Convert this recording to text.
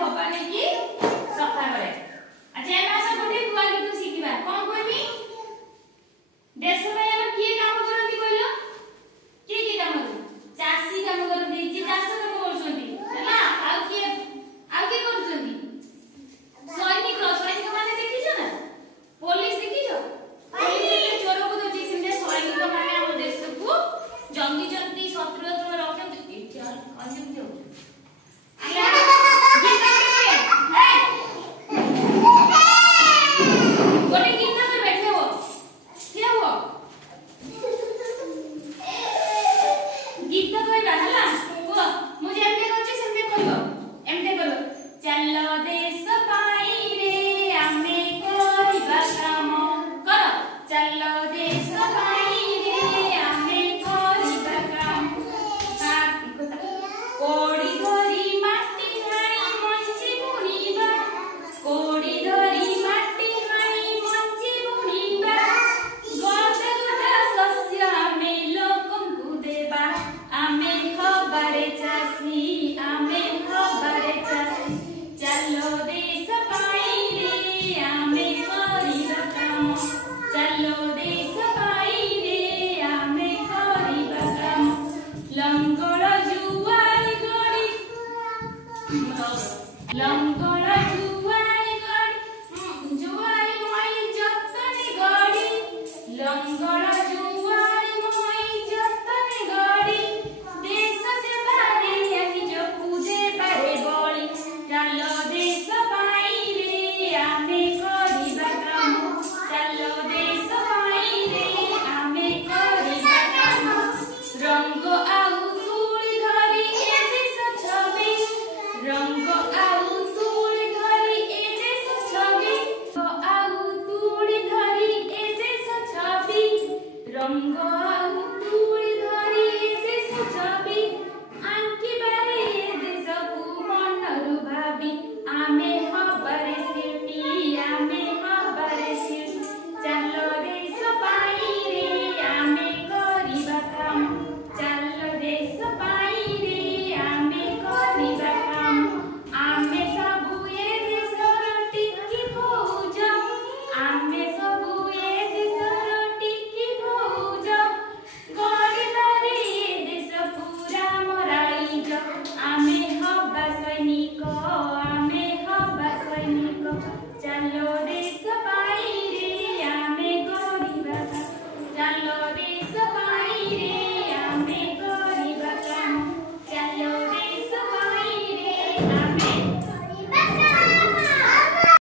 भवानी की सफा करे। अच्छा एमा सब गोटे बुआ गीत शिखिबा कोन कहबी देश में हम किए काम करती कहलो की काम करू चासी काम करती जी चाष काम करछंती हैला आ के करछंती सैनिक माने देखिছো ना पुलिस देखिছো पुलिस चोर को दोची सिंधे सैनिक माने हम देश को जंगी जंती शत्रु तो रखे इतिहास अंतिम हो गोटे गीत में बैठे हो क्या हो गीत कहबा हला को मुझे एमते करछि सेमते कहबो एमते करो चलो देश पाई रे आमे करिबा काम करो चलो देश पाई रे आमे करिबा काम कोड़ी धरी माटी हाई मंची बुणीबा कोड़ी धरी माटी हाई मंची बुणीबा गोटे गोटे शस्य आमे लोकंकु देबा आमे खबारे चासी आमे खबारे चासी चलो देश पाई रे आमे करिबा काम चलो देश पाई रे आमे करिबा काम लंगड़ जुआरी गड़ी लंगड़ जुआरी गड़ी जुआरी मोई जतने गड़ी लंगड़ जुआरी मोई जतने गड़ी देश से बारे आनी जो पूजे बारे बड़ी चलो देश पाई रे आमे करिबा काम चलो देश पाई रे आमे करिबा काम रंग आउ तुली धरी ए देश छवि रंग आउ तुली धरी ए देश छवि आउ तुली धरी ए देश छवि रंग आउ तुली धरी ए देश छवि आंकी बारे ए देश को मनरु भाबी